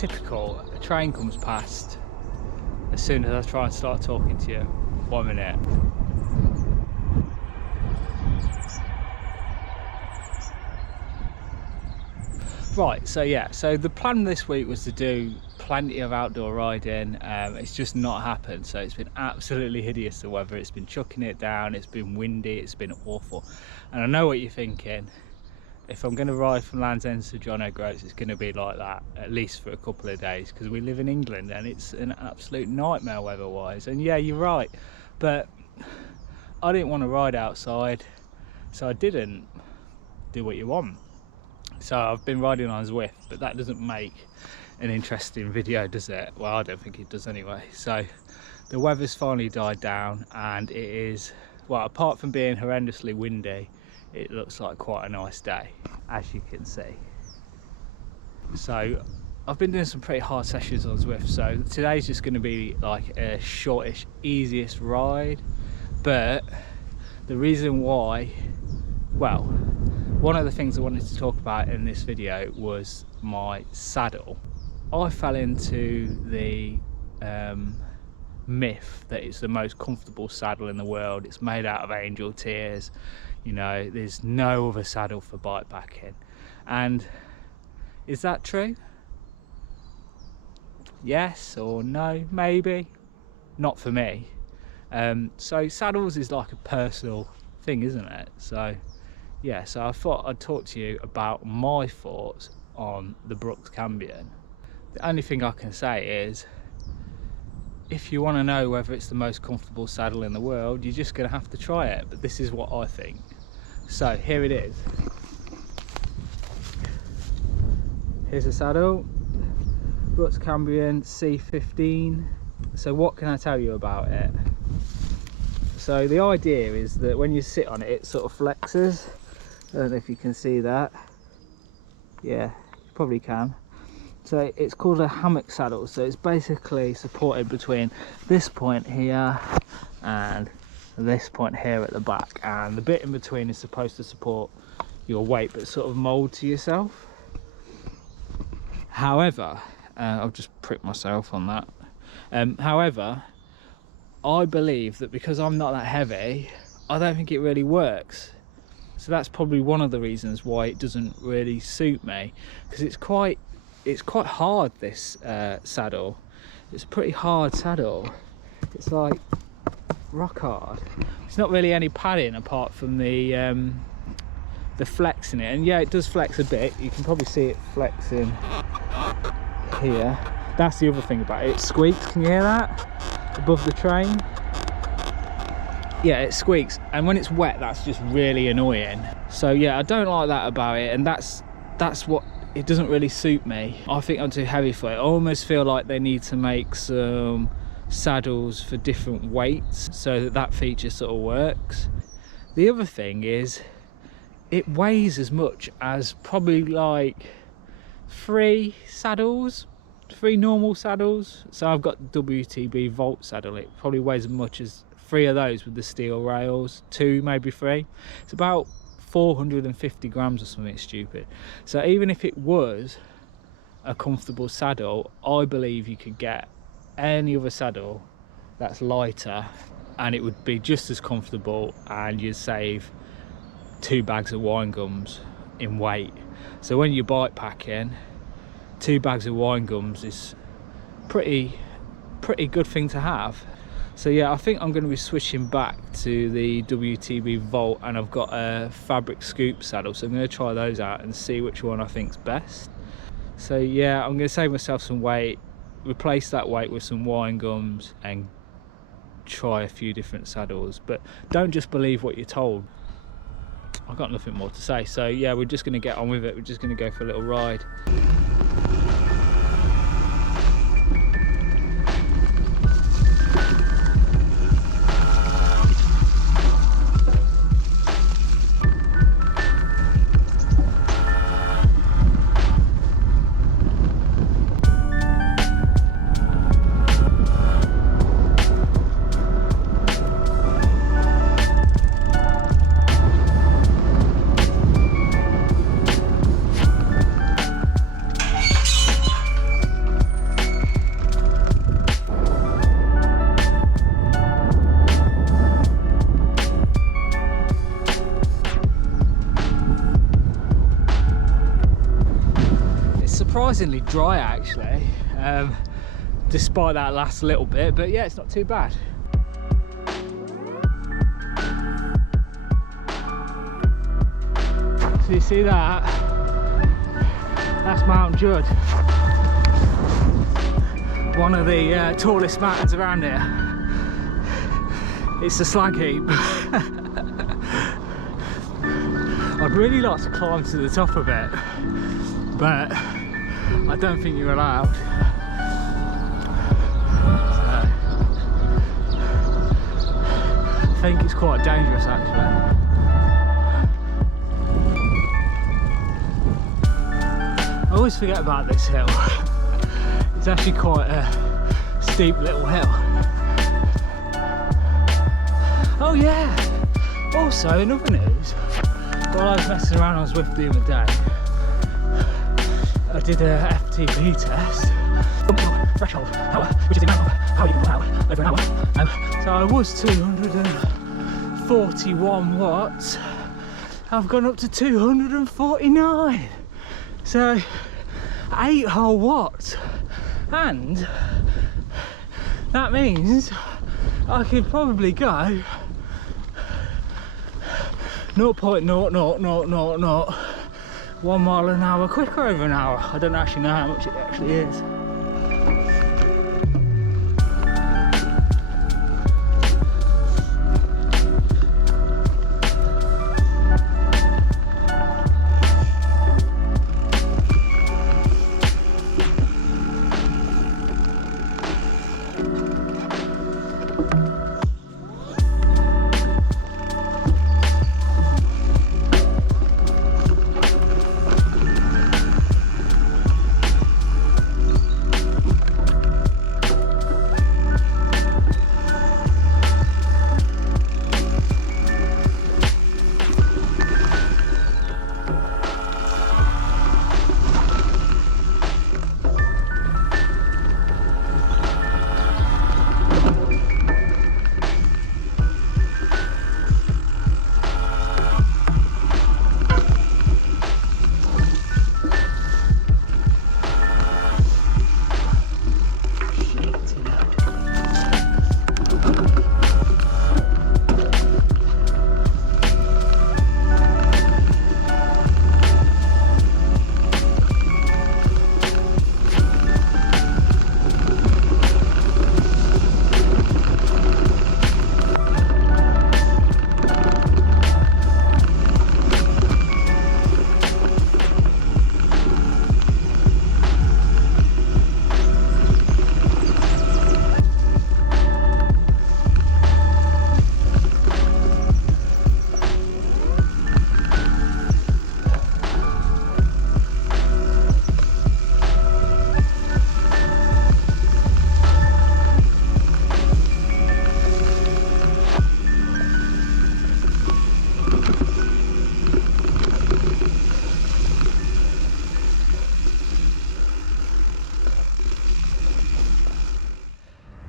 typical, a train comes past as soon as I try and start talking to you. 1 minute. Right, so yeah, so the plan this week was to do plenty of outdoor riding. It's just not happened. So it's been absolutely hideous, the weather. It's been chucking it down, it's been windy, it's been awful. And I know what you're thinking. If I'm going to ride from Land's End to John O'Groats, it's going to be like that, at least for a couple of days, because we live in England and it's an absolute nightmare weather-wise. And yeah, you're right, but I didn't want to ride outside, so I didn't do what you want. So I've been riding on Zwift, but that doesn't make an interesting video, does it? Well, I don't think it does anyway. So the weather's finally died down, and it is, well, apart from being horrendously windy, it looks like quite a nice day, as you can see. So I've been doing some pretty hard sessions on Zwift, so today's just going to be like a shortish, easiest ride. But the reason why, well, one of the things I wanted to talk about in this video was my saddle. I fell into the myth that it's the most comfortable saddle in the world. It's made out of angel tears. You know, there's no other saddle for bikepacking. And is that true? Yes or no, maybe. Not for me. So saddles is like a personal thing, isn't it? So yeah, so I thought I'd talk to you about my thoughts on the Brooks Cambium. The only thing I can say is, if you want to know whether it's the most comfortable saddle in the world, you're just going to have to try it. But this is what I think. So here it is. Here's a saddle, Brooks Cambium C15. So what can I tell you about it? So the idea is that when you sit on it, it sort of flexes. I don't know if you can see that. Yeah, you probably can. So it's called a hammock saddle. So it's basically supported between this point here and this point here at the back. And the bit in between is supposed to support your weight, but sort of mould to yourself. However, I'll just prick myself on that. However, I believe that because I'm not that heavy, I don't think it really works. So that's probably one of the reasons why it doesn't really suit me, because it's quite hard, this saddle. It's a pretty hard saddle. It's like rock hard. It's not really any padding apart from the flex in it, and yeah, it does flex a bit. You can probably see it flexing here. That's the other thing about it. It squeaks. Can you hear that above the train? Yeah, it squeaks, and when it's wet, that's just really annoying. So yeah, I don't like that about it, and that's what, it doesn't really suit me. I think I'm too heavy for it. I almost feel like they need to make some saddles for different weights so that that feature sort of works. The other thing is, it weighs as much as probably like 3 normal saddles. So I've got WTB Vault saddle. It probably weighs as much as 3 of those with the steel rails, 2, maybe 3. It's about 450 grams or something stupid. So even if it was a comfortable saddle, I believe you could get any other saddle that's lighter and it would be just as comfortable, and you'd save 2 bags of wine gums in weight. So when you're bike packing, 2 bags of wine gums is pretty good thing to have. So yeah, I think I'm going to be switching back to the WTB Vault, and I've got a fabric scoop saddle, so I'm going to try those out and see which one I think's best. So yeah, I'm going to save myself some weight, replace that weight with some wine gums, and try a few different saddles. But don't just believe what you're told. I've got nothing more to say. So yeah, we're just going to get on with it. We're just going to go for a little ride. surprisingly dry actually, despite that last little bit, but yeah, it's not too bad. So you see that? That's Mount Judd, one of the tallest mountains around here. It's a slag heap. I'd really like to climb to the top of it, but I don't think you're allowed. So, I think it's quite dangerous actually. I always forget about this hill. It's actually quite a steep little hill. Oh yeah! Also, in other news, while I was messing around on Zwift the other day, I did a FTP test. Threshold power, which is the amount of power you can put out over an hour. So I was 241 watts. I've gone up to 249. So 8 whole watts. And that means I could probably go 0.00001 mile an hour quicker over an hour. I don't actually know how much it actually is.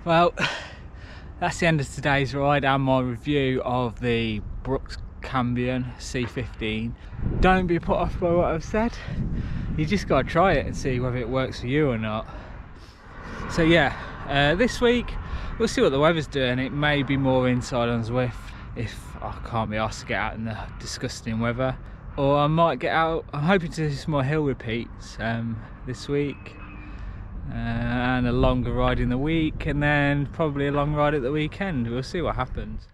Well, that's the end of today's ride and my review of the Brooks Cambium C15. Don't be put off by what I've said. You just got to try it and see whether it works for you or not. So yeah, this week we'll see what the weather's doing. It may be more inside on Zwift if I can't be asked to get out in the disgusting weather, or I might get out. I'm hoping to do some more hill repeats this week, and a longer ride in the week, and then probably a long ride at the weekend. We'll see what happens.